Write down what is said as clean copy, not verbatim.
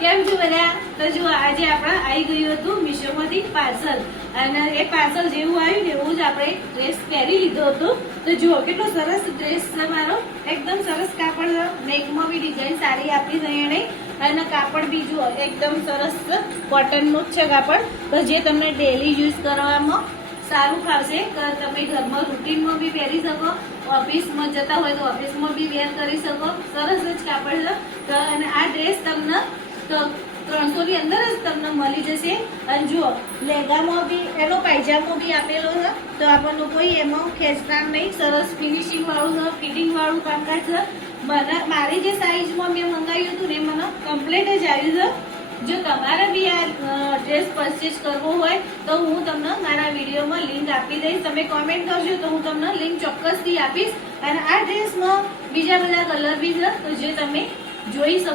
કેમ છો બધા? તો જો આજે આપણે આવી ગયું હતું મીશોમાંથી પાર્સલ અને એ પાર્સલ જેવું આવ્યું ને એવું જ આપણે ડ્રેસ પહેરી લીધો હતો. તો જુઓ કેટલો સરસ ડ્રેસ છે મારો, એકદમ સરસ કાપડ છે, નેકમાં બી ડિઝાઇન સારી આપી છે એને અને કાપડ બી જુઓ એકદમ સરસ કોટનનું જ છે કાપડ. તો જે તમને ડેલી યુઝ કરવામાં સારું ફાવશે. તમે ઘરમાં રૂટીનમાં બી પહેરી શકો, ઓફિસમાં જતા હોય તો ઓફિસમાં બી વેર કરી શકો. સરસ જ કાપડ છે અને આ ડ્રેસ તમને 300 ની અંદર જ તમને મળી જશે. અને જુઓ લેંગામાં બી એનો પાયજામો બી આપેલો છે, તો આપણને કોઈ એમાં ખેંચતા નહીં. સરસ ફિનિશિંગ વાળું છે, ફિટિંગ વાળું કામકાજ છે. મારી જે સાઈઝમાં મેં મંગાવ્યું હતું ને મને કમ્પ્લીટ જ આવ્યું છે. જો તમારે બી આ ડ્રેસ પરચેસ કરવો હોય તો હું તમને મારા વિડીયોમાં લિંક આપી દઈશ. તમે કોમેન્ટ કરજો તો હું તમને લિંક ચોક્કસથી આપીશ. અને આ ડ્રેસમાં બીજા બધા કલર બી છે તો જે તમે જોઈ શકો.